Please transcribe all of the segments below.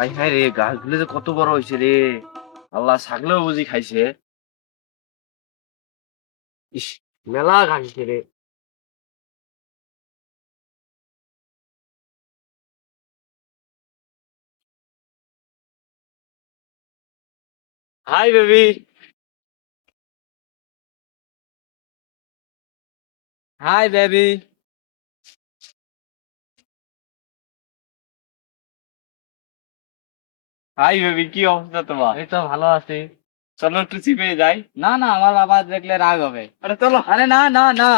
I হ্যাঁ রে, গাছগুলো যে কত বড় হয়েছে রে। আল্লাহ, ছাগলেও বুঝি খাইছে। ইস, মেলা ঘাস হইছে রে। Hi baby. Hi baby. Hi baby, কি অবস্থা তোমার? এই তো ভালো আছি। চলো একটু চিপে যাই। না না, আমার বাবা দেখলে রাগ হবে। আরে চলো। আরে না না না।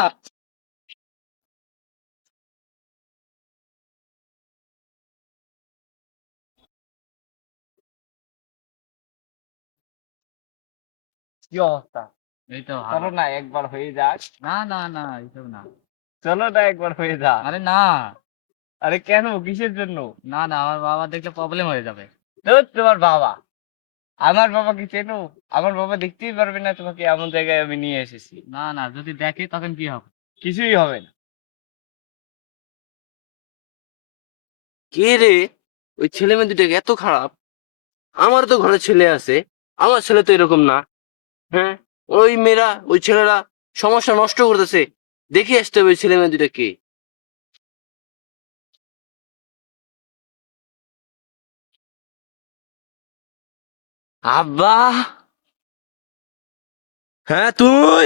কি অবস্থা? এই তো ভালো। চলো না একবার হয়ে যাক। না না না, এইসব না। চলো না একবার হয়ে যাক। আরে না। আরে কেন, কিসের জন্য? না না, আমার বাবা দেখলে প্রবলেম হয়ে যাবে। ধুর, তোমার বাবা। আমার বাবা কি চেনো? আমার বাবা দেখতেই পারবে না তোমাকে এমন জায়গায় আমি নিয়ে এসেছি। না না, যদি দেখি তখন কি হবে? কিছুই হবে না। কে রে? ওই ছেলে মেয়ে দুটো এত খারাপ? আমার তো ঘরে ছেলে আছে। আমার ছেলে তো এরকম না। হ্যাঁ, ওই মেয়েরা, ওই ছেলেরা সমস্যা নষ্ট করতেছে। দেখে আসতে হবে ওই ছেলে মেয়ে দুটাকে। আব্বা। হ্যাঁ তুই।